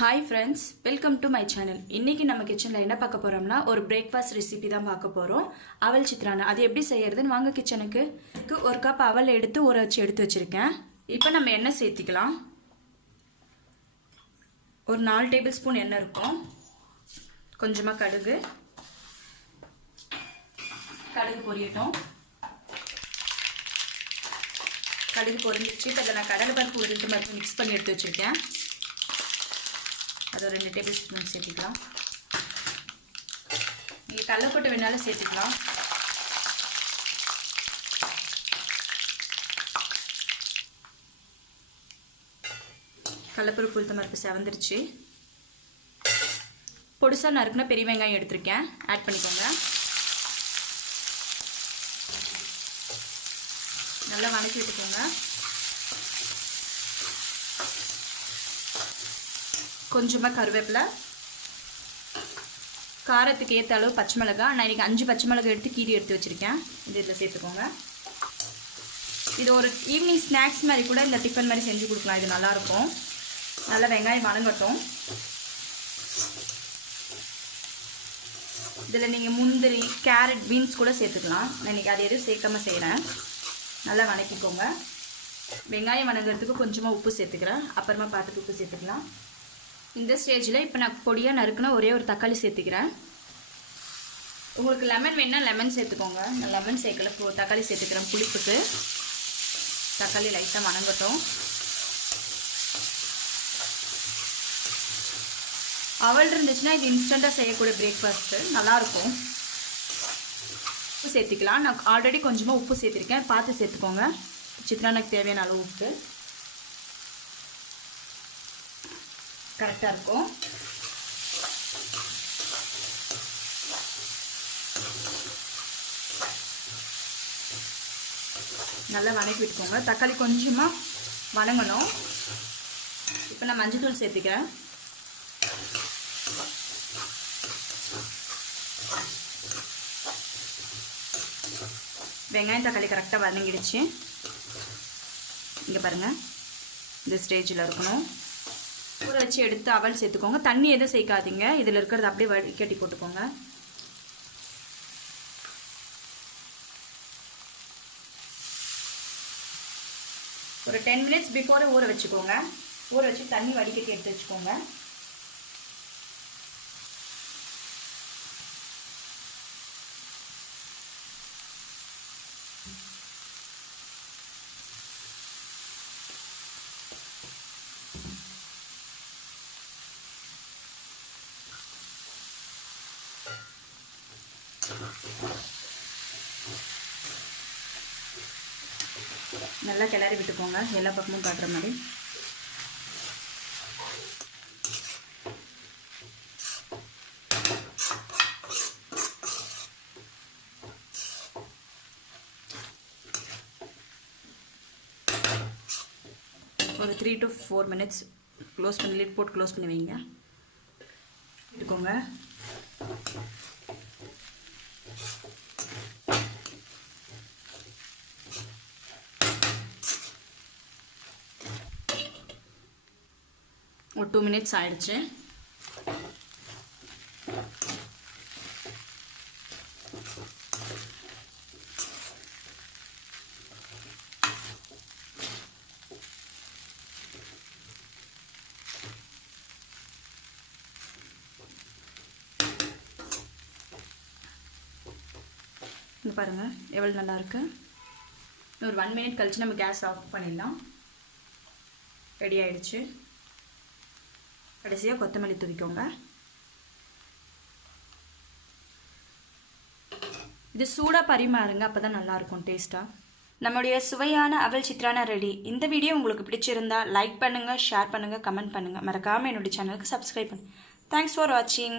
Hi friends, welcome to my channel. இன்னைக்கு நம்ம கிச்சன்ல என்ன பார்க்க போறோம்னா ஒரு பிரேக்ஃபாஸ்ட் ரெசிபி தான் பார்க்க போறோம். அவல் சித்ரானா. அது எப்படி செய்யறதுன்னு வாங்க கிச்சனுக்கு. ஒரு கப் அவல் எடுத்து ஊற வச்சு எடுத்து வச்சிருக்கேன். இப்போ நம்ம எண்ணெய் சேர்த்திக்கலாம். ஒரு 4 டேபிள்ஸ்பூன் எண்ணெய் இருக்கும். கொஞ்சமா கடுகு. கடுகு பொரியட்டும். கடுகு பொரிஞ்சிச்சு. இப்போ நான் கடலை பருப்பு உளுந்து பருப்பு மிக்ஸ் பண்ணி எடுத்து வச்சிருக்கேன். அது 2 டேபிள்ஸ்பூன் சேர்த்துக்கலாம். நீங்கள் கடலைப்பருப்பு வேணாலும் சேர்த்துக்கலாம். கடலைப்பருப்பு உளுத்தம் பருப்பு செவந்துருச்சு. பொடிசா நறுக்குனா பெரிய வெங்காயம் எடுத்திருக்கேன். ஆட் பண்ணிக்கோங்க. நல்லா வதக்கி விட்டுக்கோங்க. கொஞ்சமாக கருவேப்பிலை, காரத்துக்கு ஏற்ற அளவு பச்சை மிளகாய். நான் இன்றைக்கி 5 பச்சை மிளகாய் எடுத்து கீரி எடுத்து வச்சுருக்கேன். இதில் சேர்த்துக்கோங்க. இது ஒரு ஈவினிங் ஸ்நாக்ஸ் மாதிரி கூட இல்லை டிஃபன் மாதிரி செஞ்சு கொடுக்கலாம். இது நல்லாயிருக்கும். நல்லா வெங்காயம் வதங்கட்டும். இதில் நீங்கள் முந்திரி, கேரட், பீன்ஸ் கூட சேர்த்துக்கலாம். நான் இன்றைக்கி அது எதுவும் சேர்க்காம செய்கிறேன். நல்லா வதக்கிக்கோங்க. வெங்காயம் வதங்கிறதுக்கு கொஞ்சமாக உப்பு சேர்த்துக்கிறேன். அப்புறமா பார்த்துட்டு உப்பு சேர்த்துக்கலாம். இந்த ஸ்டேஜில் இப்போ நான் பொடியாக நறுக்குனா ஒரே ஒரு தக்காளி சேர்த்துக்கிறேன். உங்களுக்கு லெமன் வேணால் லெமன் சேர்த்துக்கோங்க. நான் லெமன் சேர்க்கல, தக்காளி சேர்த்துக்கிறேன் புளிப்புக்கு. தக்காளி லைட்டாக வதங்கட்டும். அவல் இருந்துச்சுன்னா இது இன்ஸ்டண்ட்டாக செய்யக்கூடிய பிரேக்ஃபாஸ்ட்டு நல்லாயிருக்கும். உப்பு சேர்த்துக்கலாம். நான் ஆல்ரெடி கொஞ்சமாக உப்பு சேர்த்துருக்கேன். பார்த்து சேர்த்துக்கோங்க. சித்ரானுக்கு தேவையான அளவு உப்பு கரெக்டாக இருக்கும். நல்லா வதக்கி விட்டுக்கோங்க. தக்காளி கொஞ்சமாக வதங்கணும். இப்போ நான் மஞ்சள்தூள் சேர்த்துக்கிறேன். வெங்காயம் தக்காளி கரெக்டாக வதங்கிடுச்சு. இங்கே பாருங்கள், இந்த ஸ்டேஜில் இருக்கணும். ஊற வச்சு எடுத்து அவல் சேர்த்துக்கோங்க. தண்ணி எதுவும் சேர்க்காதீங்க. இதில் இருக்கிறது அப்படியே வடிகட்டி போட்டுக்கோங்க. ஒரு 10 மினிட்ஸ் பிஃபோர் ஊற வச்சுக்கோங்க. ஊற வச்சு தண்ணி வடிகட்டி எடுத்து வச்சுக்கோங்க. நல்லா கிளறி விட்டுக்கோங்க. எல்லா பக்கமும் காட்டுற மாதிரி. ஒரு 3 to 4 மினிட்ஸ் க்ளோஸ் பண்ணி லிட் போட்டு க்ளோஸ் பண்ணி வைங்க. விட்டுக்கோங்க. ஒரு 2 மினிட்ஸ் ஆயிடுச்சு. இங்கே பாருங்கள் எவ்வளோ நல்லா இருக்கு. ஒரு 1 மினிட் கழிச்சு நம்ம கேஸ் ஆஃப் பண்ணிடலாம். ரெடி ஆயிடுச்சு. கடைசியாக கொத்தமல்லி தூவிக்கோங்க. இது சூடாக பரிமாறுங்க. அப்போ தான் நல்லாயிருக்கும் டேஸ்ட்டாக. நம்முடைய சுவையான அவல் சித்ரானா ரெடி. இந்த வீடியோ உங்களுக்கு பிடிச்சிருந்தா லைக் பண்ணுங்கள், ஷேர் பண்ணுங்கள், கமெண்ட் பண்ணுங்கள். மறக்காமல் என்னுடைய சேனலுக்கு சப்ஸ்கிரைப் பண்ணுங்கள். தேங்க்ஸ் ஃபார் வாட்சிங்.